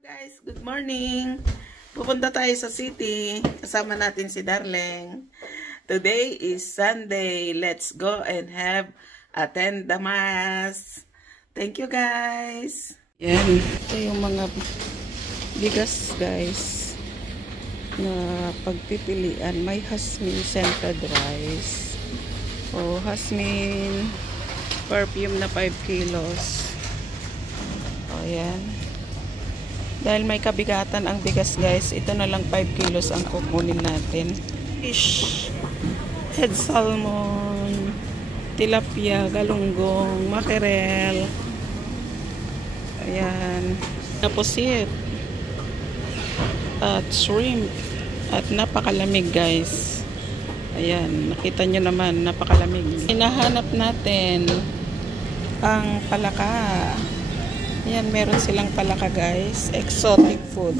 Guys, good morning. Pupunta tayo sa city. Kasama natin si Darling. Today is Sunday. Let's go and attend the mass. Thank you guys. Yan. Ito yung mga bigas guys na pagpipilian. May Hasmin scented rice. O Hasmin perfume na 5 kilos. O yan. Dahil may kabigatan ang bigas guys, ito na lang 5 kilos ang kukunin natin. Fish, head salmon, tilapia, galunggong, mackerel. Ayan. Napusit. At shrimp. At napakalamig guys. Ayan. Nakita nyo naman, napakalamig. Hinahanap natin ang palaka. Ayan, meron silang palaka guys. Exotic food.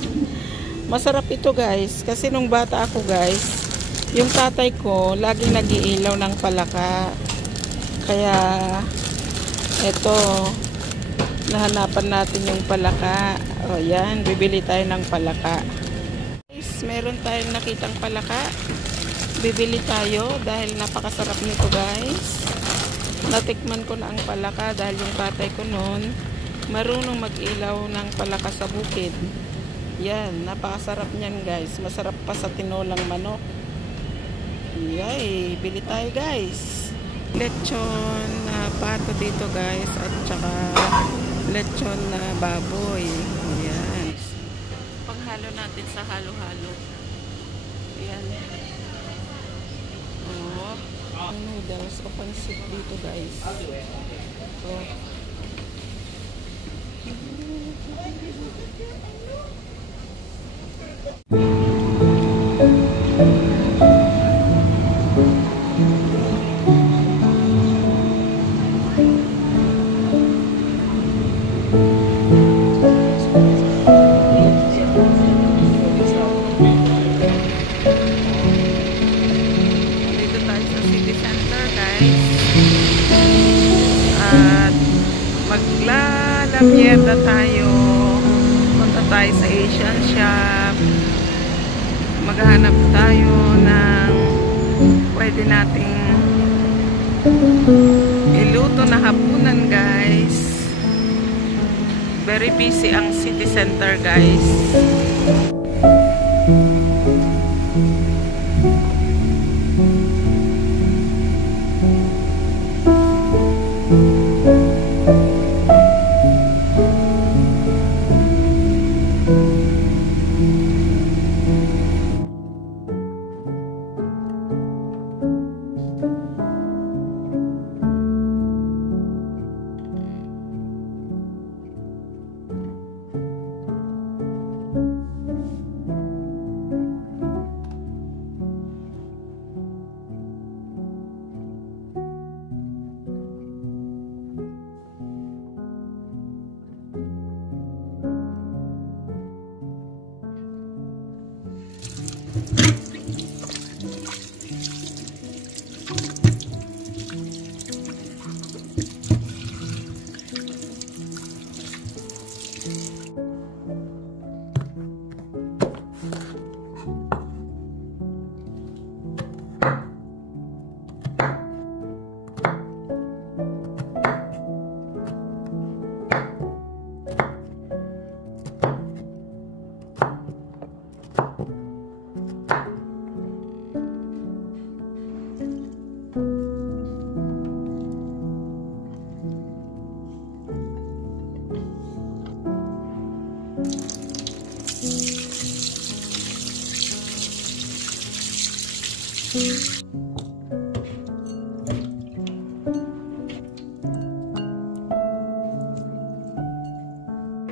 Masarap ito guys. Kasi nung bata ako guys, yung tatay ko, laging nag-iilaw ng palaka. Kaya, eto, nahanapan natin yung palaka. O yan, bibili tayo ng palaka. Guys, meron tayong nakitang palaka. Bibili tayo dahil napakasarap nito guys. Natikman ko na ang palaka dahil yung tatay ko noon, marunong mag-ilaw ng palaka sa bukid. Yan, napakasarap niyan guys. Masarap pa sa tinolang manok. Yay, bili tayo guys. Lechon na pato dito guys. At saka lechon na baboy. Yan. Panghalo natin sa halo-halo. Yan. Oh, ang noodles o pancit dito guys. Oh. Dito tayo sa city center guys. At maglalamyerda tayo. Punta tayo sa Asian shop. Maghanap tayo ng pwede nating iluto na hapunan guys. Very busy ang city center guys.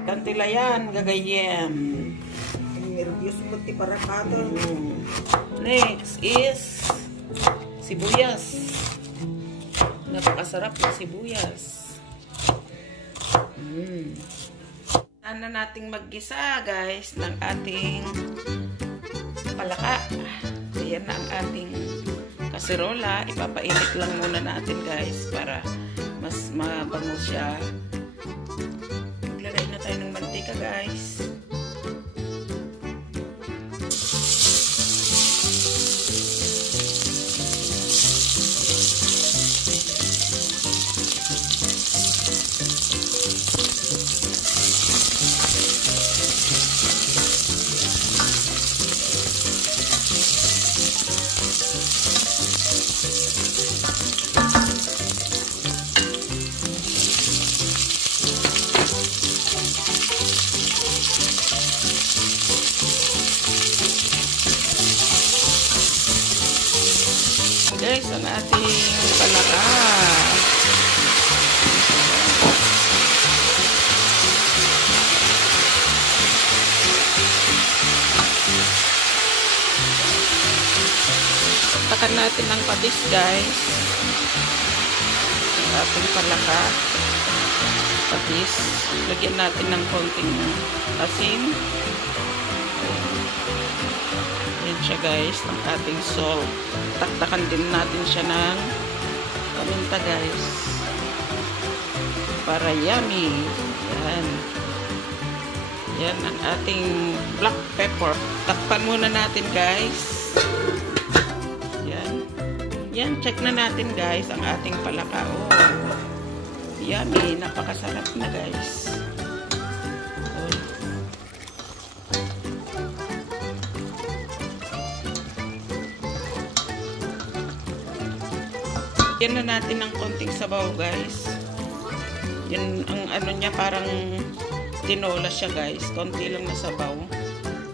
Kantilayan, gagayem. Next is sibuyas. Napakasarap na sibuyas. Ano nating maggisa guys ng ating palaka. Ayan na ang ating kaserola. Ipapainit lang muna natin guys para mas mabango siya. Maglagay na tayo ng mantika guys. ang ating palaka. Takan natin ng patis, guys. Ang ating palaka. Patis. Lagyan natin ng konting asin. Yan siya, guys, ng ating salt. Taktakan din natin siya ng paminta, guys. Para yummy. Yan. Yan ang ating black pepper. Takpan muna natin, guys. Yan, check na natin, guys, ang ating palaka. Oh, yummy. Napakasarap na, guys. Oh. Yan na natin ng konting sabaw, guys. Yan, ang ano niya, parang tinola siya, guys. Konti lang na sabaw.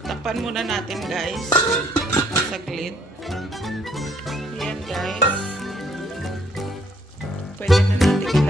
Takpan muna natin, guys. Saglit. Yan, guys. Pwede na natin